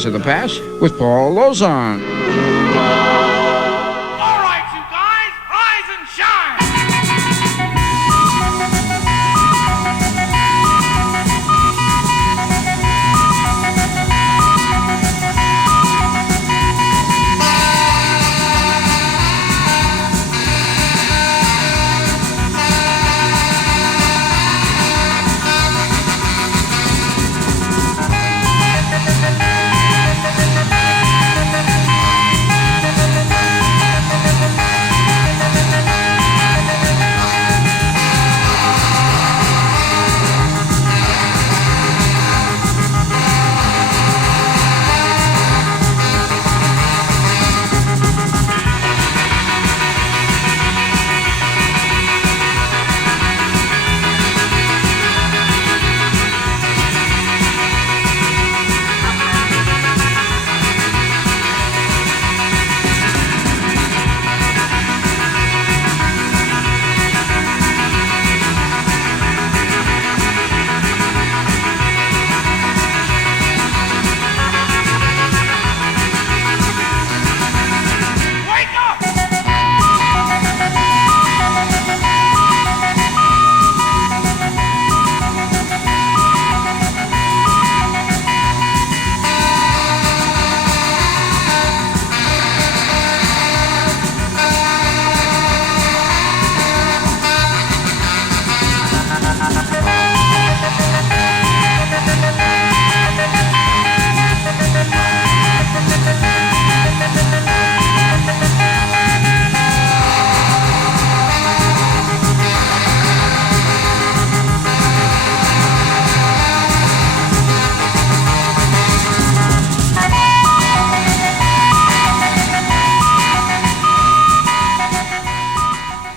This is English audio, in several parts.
Voice of the Past with Paul Lauzon. All right, you guys, rise and shine!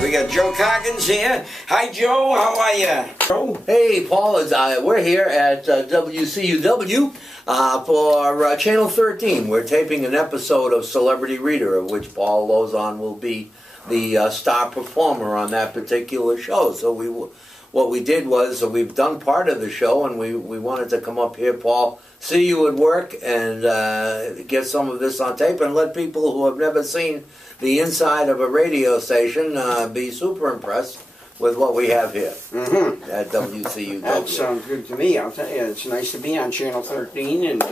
We got Joe Coggans here. Hi, Joe. How are you? Hey, Paul, we're here at WCUW for Channel 13. We're taping an episode of Celebrity Reader, of which Paul Lauzon will be the star performer on that particular show. So what we did was we've done part of the show, and we wanted to come up here, Paul, see you at work, and get some of this on tape, and let people who have never seen the inside of a radio station be super impressed with what we have here at WCUW. That sounds good to me. I'll tell you, it's nice to be on Channel 13. And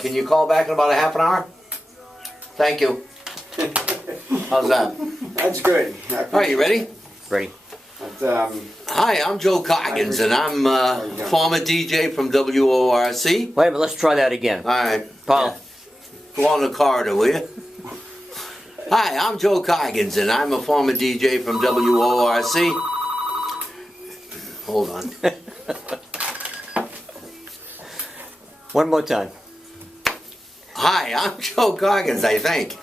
can you call back in about a half an hour? Thank you. How's that? that's good. All right, you ready? Ready. But, Hi, I'm Joe Coggans, and I'm former DJ from WORC. Wait a minute, let's try that again. All right, Paul. Go on the corridor, will you? Hi, I'm Joe Coggans, and I'm a former DJ from WORC. Hold on. One more time. Hi, I'm Joe Coggans, I think.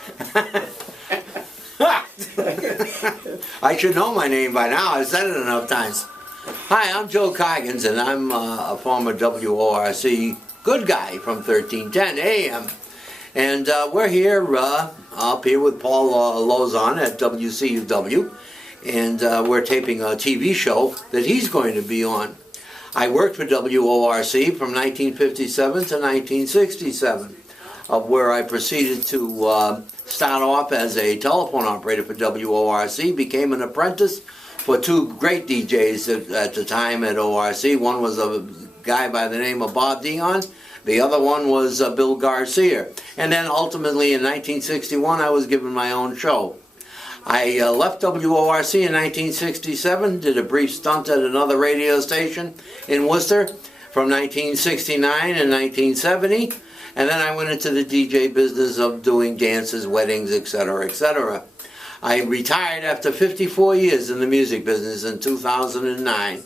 I should know my name by now. I've said it enough times. Hi, I'm Joe Coggans, and I'm a former WORC good guy from 1310 AM. And we're here up here with Paul Lauzon at WCUW, and we're taping a TV show that he's going to be on. I worked for WORC from 1957 to 1967, where I proceeded to start off as a telephone operator for WORC, became an apprentice for two great DJs at the time at ORC. One was a guy by the name of Bob Dion. The other one was Bill Garcia. And then ultimately in 1961 I was given my own show. I left WORC in 1967, did a brief stunt at another radio station in Worcester from 1969 and 1970. And then I went into the DJ business of doing dances, weddings, etc., etc. I retired after 54 years in the music business in 2009.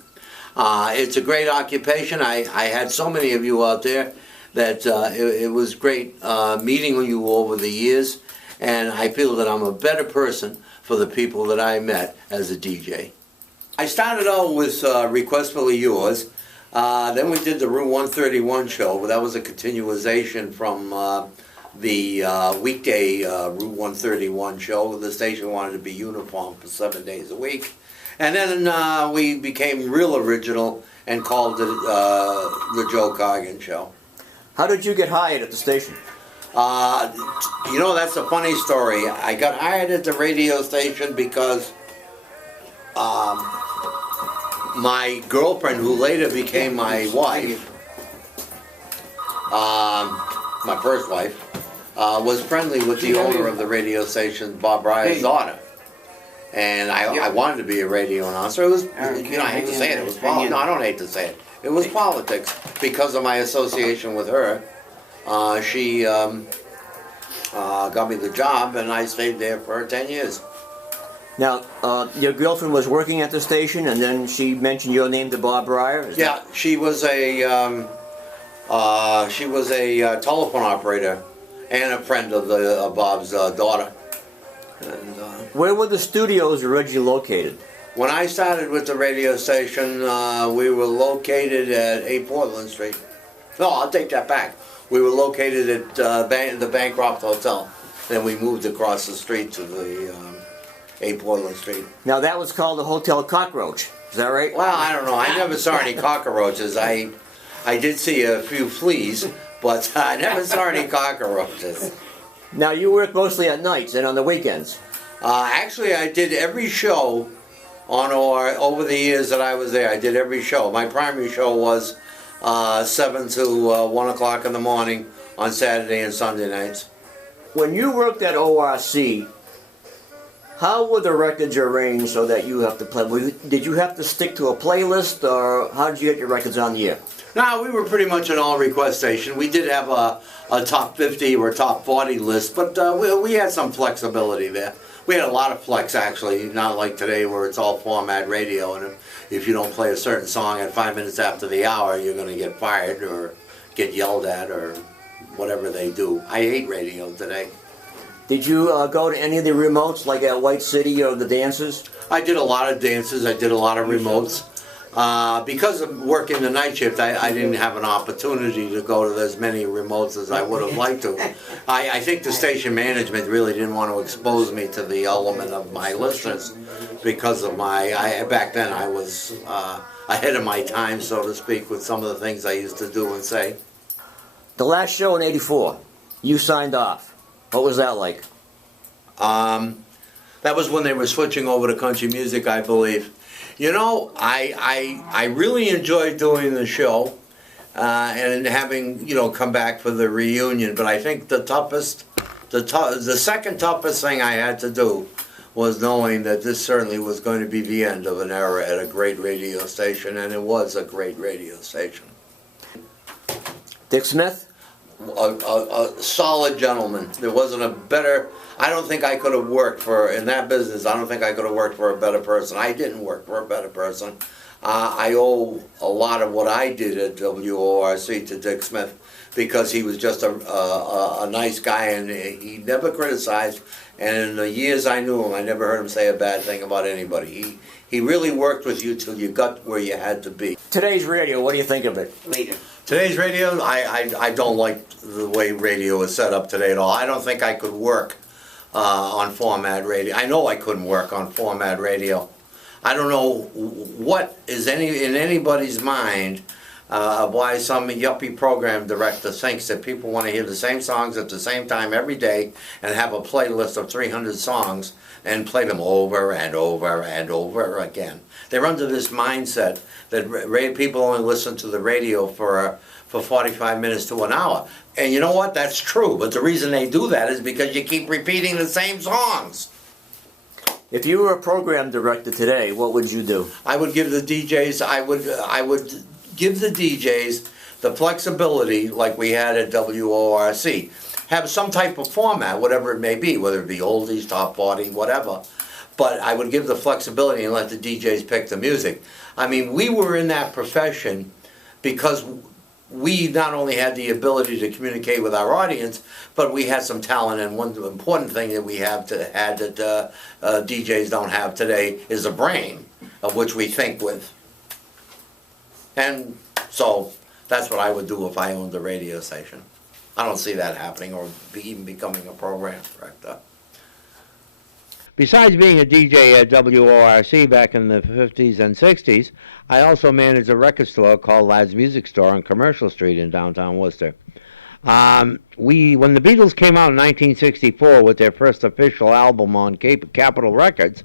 It's a great occupation. I had so many of you out there that it was great meeting you over the years, and I feel that I'm a better person for the people that I met as a DJ. I started out with Requestfully Yours. Then we did the Route 131 show. That was a continuation from the weekday Route 131 show. The station wanted to be uniform for 7 days a week. And then we became real original and called it the Joe Coggans Show. How did you get hired at the station? That's a funny story. I got hired at the radio station because my girlfriend, who later became my wife, my first wife, was friendly with the owner of the radio station, Bob Breyer's daughter. And I wanted to be a radio announcer. It was, I hate to say it, it was politics. No, I don't hate to say it. It was politics because of my association with her. She got me the job, and I stayed there for 10 years. Now, your girlfriend was working at the station, and then she mentioned your name to Bob Breyer? Yeah, she was a telephone operator and a friend of Bob's daughter. And, where were the studios originally located? when I started with the radio station, we were located at 8 Portland Street. No, I'll take that back. We were located at the Bancroft Hotel. Then we moved across the street to the 8 Portland Street. Now that was called the Hotel Cockroach. Is that right? Well, I don't know. I never saw any cockroaches. I did see a few fleas, but I never saw any cockroaches. Now you work mostly at nights and on the weekends. Actually, I did every show over the years that I was there. I did every show. My primary show was 7 to 1 o'clock in the morning on Saturday and Sunday nights. When you worked at ORC, how were the records arranged so that you have to play? Did you have to stick to a playlist, or how did you get your records on the air? No, we were pretty much an all-request station. We did have a top 50 or top 40 list, but we had some flexibility there. We had a lot of flex, actually, not like today where it's all format radio, and if you don't play a certain song at 5 minutes after the hour, you're going to get fired or get yelled at or whatever they do. I hate radio today. Did you go to any of the remotes, like at White City or the dances? I did a lot of dances. I did a lot of remotes. Because of working the night shift, I didn't have an opportunity to go to as many remotes as I would have liked to. I think the station management really didn't want to expose me to the element of my listeners because of back then I was ahead of my time, so to speak, with some of the things I used to do and say. The last show in '84, you signed off. What was that like? That was when they were switching over to country music, I believe. You know, I really enjoyed doing the show and having, come back for the reunion, but I think the second toughest thing I had to do was knowing that this certainly was going to be the end of an era at a great radio station, and it was a great radio station. Dick Smith? A solid gentleman. There wasn't a better. I don't think I could have worked in that business. I don't think I could have worked for a better person. I didn't work for a better person. I owe a lot of what I did at WORC to Dick Smith because he was just a nice guy, and he never criticized. And in the years I knew him, I never heard him say a bad thing about anybody. He really worked with you till you got where you had to be. Today's radio, what do you think of it? Today's radio, I don't like the way radio is set up today at all. I don't think I could work on format radio. I know I couldn't work on format radio. I don't know what is in anybody's mind why some yuppie program director thinks that people want to hear the same songs at the same time every day and have a playlist of 300 songs and play them over and over and over again. They're under this mindset that people only listen to the radio for 45 minutes to an hour. And you know what? That's true. But the reason they do that is because you keep repeating the same songs. If you were a program director today, what would you do? I would give the DJs, I would give the DJs the flexibility like we had at WORC. Have some type of format, whatever it may be, whether it be oldies, top 40, whatever. But I would give the flexibility and let the DJs pick the music. I mean, we were in that profession because we not only had the ability to communicate with our audience, but we had some talent. And one important thing that we had that DJs don't have today is a brain of which we think with. And so that's what I would do if I owned a radio station. I don't see that happening or even becoming a program director. Besides being a DJ at WORC back in the 50s and 60s, I also managed a record store called Lad's Music Store on Commercial Street in downtown Worcester. When the Beatles came out in 1964 with their first official album on Capitol Records,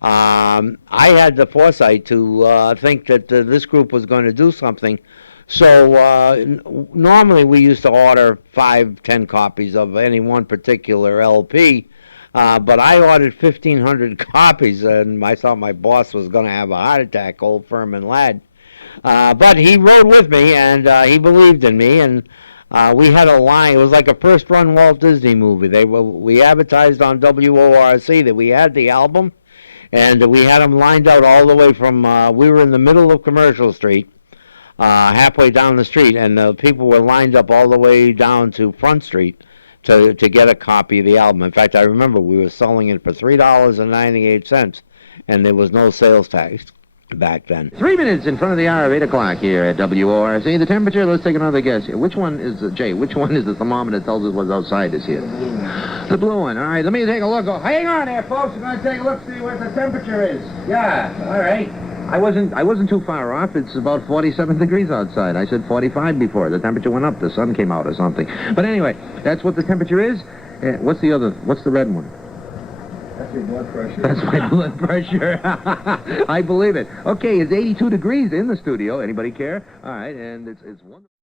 I had the foresight to think that this group was going to do something. So normally we used to order 5-10 copies of any one particular LP, but I ordered 1,500 copies, and I thought my boss was going to have a heart attack, old Furman Ladd. But he rode with me, and he believed in me, and we had a line. It was like a first-run Walt Disney movie. We advertised on WORC that we had the album, and we had them lined out all the way from, we were in the middle of Commercial Street, halfway down the street, and the people were lined up all the way down to Front Street to get a copy of the album. In fact, I remember we were selling it for $3.98, and there was no sales tax back then. 3 minutes in front of the hour of 8 o'clock here at WORC. The temperature, let's take another guess here. Which one is, Jay, which one is the thermometer that tells us what's outside is here? The blue one. All right, let me take a look. Oh, hang on there, folks. We're going to take a look, see what the temperature is. Yeah, all right. I wasn't too far off. It's about 47 degrees outside. I said 45 before. The temperature went up. The sun came out or something. But anyway, that's what the temperature is. What's the red one? That's your blood pressure. That's my blood pressure. I believe it. Okay, it's 82 degrees in the studio. Anybody care? All right, and it's wonderful.